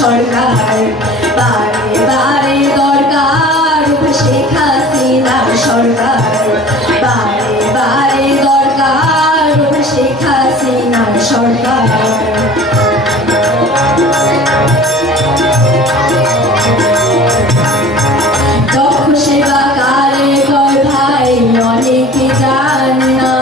সরকার, বারে বারে দরকার শেখ হাসিনার সরকার, বারে বারে দরকার শেখ হাসিনার সরকার। দক্ষ সেবা কারে কয় ভাই অনেকে জানে না,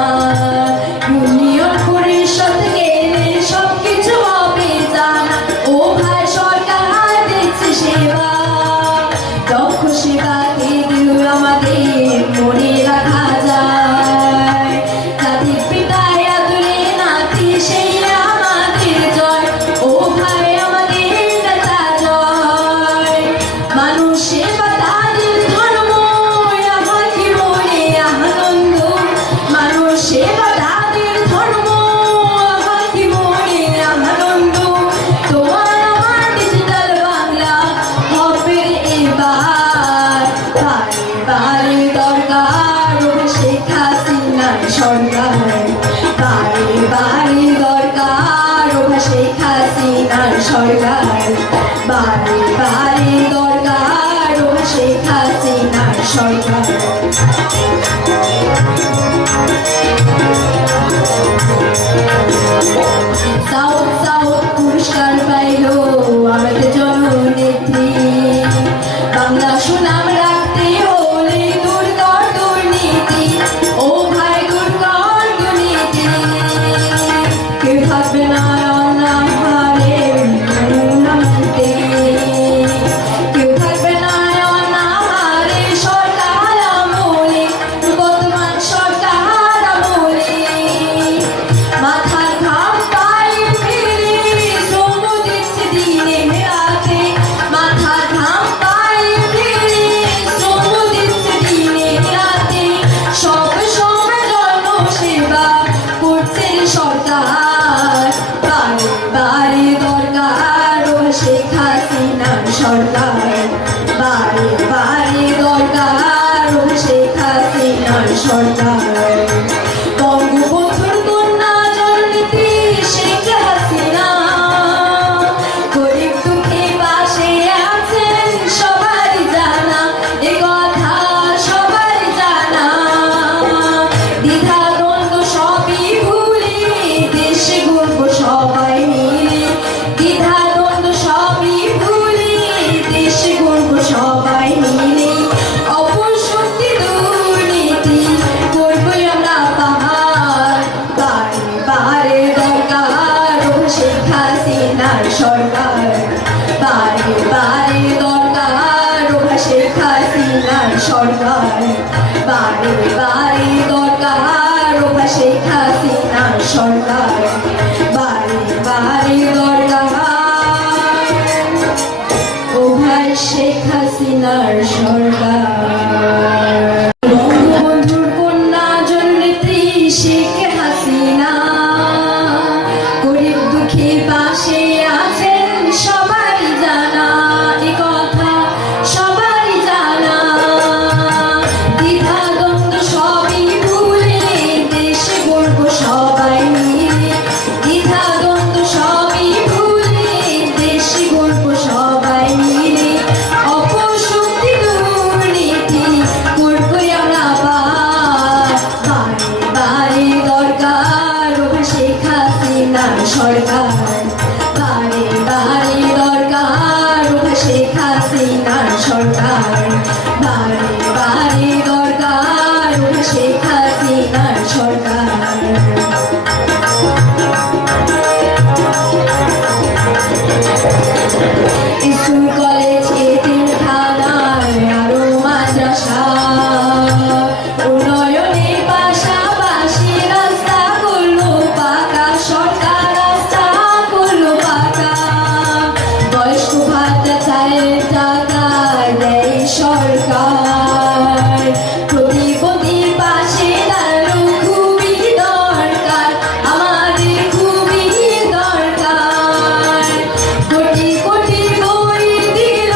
ইউনিয়ন পরিষদ গেলে সবকিছু হবে জানা, ও ভাই সরকার দিচ্ছে সেবা। দক্ষ সেবাকে দিল আমাদের মনে রাখা যায়, জাতির পিতায় আদরে নাতি সেই আমাদের জয়, ও ভাই আমাদের নেতা জয়। মানুষ সেবা তাদের ধর্ম, আমার কি মনে আনন্দ, মানুষ সেবা তাদের ধর্ম, আমার কি মনে আনন্দ। তোমার আমার ডিজিটাল বাংলা হবে এবার, বারে বারে দরকার শেখ হাসিনার সরকার, বারে বারে দরকার শেখ হাসিনার সরকার, বারে বারে দরকার শেখ হাসিনার সরকার। সাউথ সাউথ পুরস্কার পাইল আমাদের জননেত্রী, বাংলা সুনাম রাখতে হলে দূর কর দুর্নীতি, ও ভাই দূর কর দুর্নীতি। কেউ থাকবে না অনাহারে মানতে, কেউ থাকবে না অনাহারে সরকার আমলে, বর্তমান সরকার আমলে। মাথার ঘাম পায়ে ফেলে শ্রম দিচ্ছে দিনে রাতে, মাথার ঘাম পায়ে ফেলে শ্রম দিচ্ছে দিনে রাতে। সব সময় জনসেবা করছে সরকার, বারে বারে দরকার শেখ হাসিনার সরকার, বারে বারে দরকার শেখ হাসিনার সরকার। বঙ্গবন্ধুর কন্যা জননেত্রী শেখ হাসিনা, গরিব দুঃখী পাশে আছেন সবারই জানা, এ কথা সবারই জানা। দ্বিধা দ্বন্দ্ব সবই ভুলে দেশে ঘুরবো সবাই মিলে, দ্বিধা দ্বন্দ্ব সবই ভুলে দেশে ঘুরবো সবাই মিলে। অপশক্তি দুর্নীতি করবই আমরা পাহাড়, বারে বারে দরকার শেখ হাসিনার সরকার, বারে বারে দরকার শেখ হাসিনার সরকার, বারে বারে দরকার শেখ হাসিনার সরকার, বারে বারে দরকার ও ভাই শেখ হাসিনার সরকার। বঙ্গবন্ধুর কন্যা জননেত্রী শেখ হাসিনা, গরিব দুঃখী পাশে আছেন সবারই জানা, এ কথা সবারই জানা। দ্বিধা দ্বন্দ্ব সবই ভুলে দেশে গড়বো সবাই মিলে, দ্বিধা দ্বন্দ্ব সবই ভুলে দেশে গড়বো সবাই মিলে। অপশক্তি দুর্নীতি করবই আমরা পার, বারে বারে দরকার শেখ হাসিনার সরকার, বারে বারে দরকার শেখ হাসিনার সরকার, বারে বারে দরকার শেখ হাসিনার সরকার। স্কুল কলেজ এতিমখানায় আরো মাদ্রাসা, উন্নয়নের পাশাপাশি রাস্তা করলো পাকা, সরকার রাস্তা করলো পাকা। বয়স্ক ভাতা চায়ের টাকা দেয় সরকার, প্রতিবন্ধী পাশে দাঁড়ালো খুবই দরকার, আমাদের খুবই দরকার। কোটি কোটি বই দিল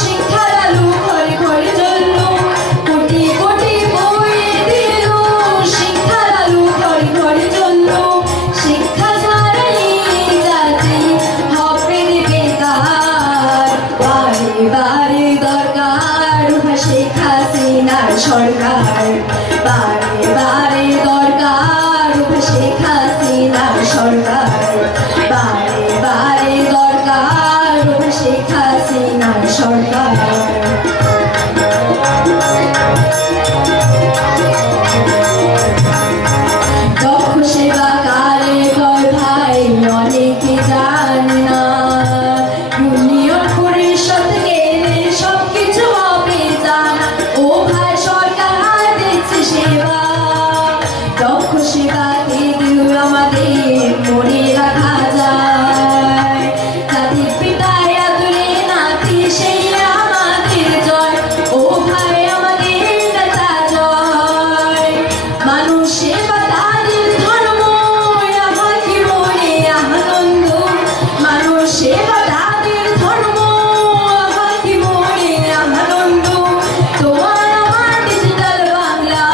শিক্ষার আলো ঘরে ঘরে জ্বলল, কোটি কোটি বই দিল শিক্ষার আলো ঘরে ঘরে জ্বলল। শিক্ষা ছাড়াই জাতি হবে বেকার, সরকার দক্ষ সেবা কারে কয় ভাই অনেকে জানে না ইউনিয়ন পরিষদ গেলে সবকিছু হবে জানা ও ভাই সরকার দিচ্ছে সেবা দক্ষ সেবাকে দিল আমাদের মনে রাখা যায় জাতির পিতায় আদরে নাতি সেই আমাদের জয় ও ভাই আমাদের নেতা জয় মানুষ সেবা তাদের ধর্ম আমার কি মনে আনন্দ মানুষ সেবা তাদের ধর্ম আমার কি মনে আনন্দ তোমার আমার ডিজিটাল বাংলা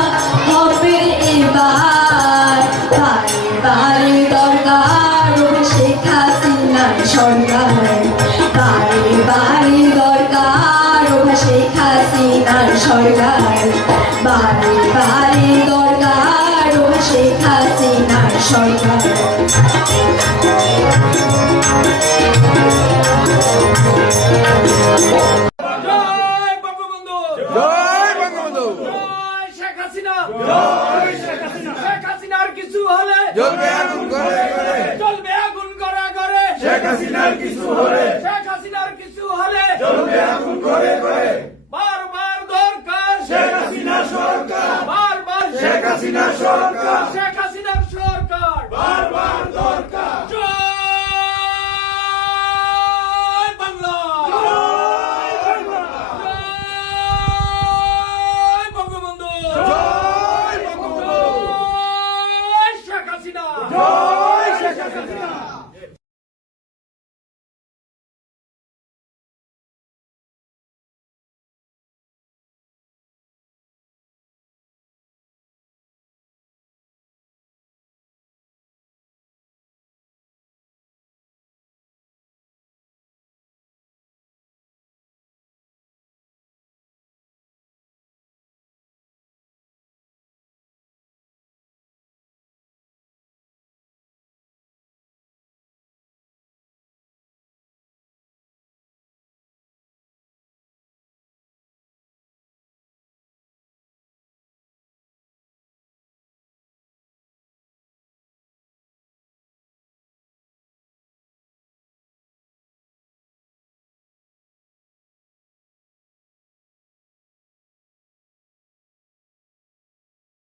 হবে এবার বারে বারে দরকার ও শেখ হাসিনার সরকার বারে বারে দরকার ও শেখ হাসিনার সরকার বারে বারে দরকার ও শেখ হাসিনার সরকার জয় বঙ্গবন্ধু জয় বঙ্গবন্ধু জয় শেখ হাসিনা জয় শেখ হাসিনা শেখ হাসিনার কিছু হলে জ্বলবে আগুন ঘরে ঘরে জ্বলবে আগুন ঘরে ঘরে শেখ হাসিনার কিছু হলে শেখ হাসিনার কিছু হলে জ্বলবে আগুন ঘরে ঘরে বারবার দরকার শেখ হাসিনা সরকার বারবার শেখ হাসিনা সরকার শেখ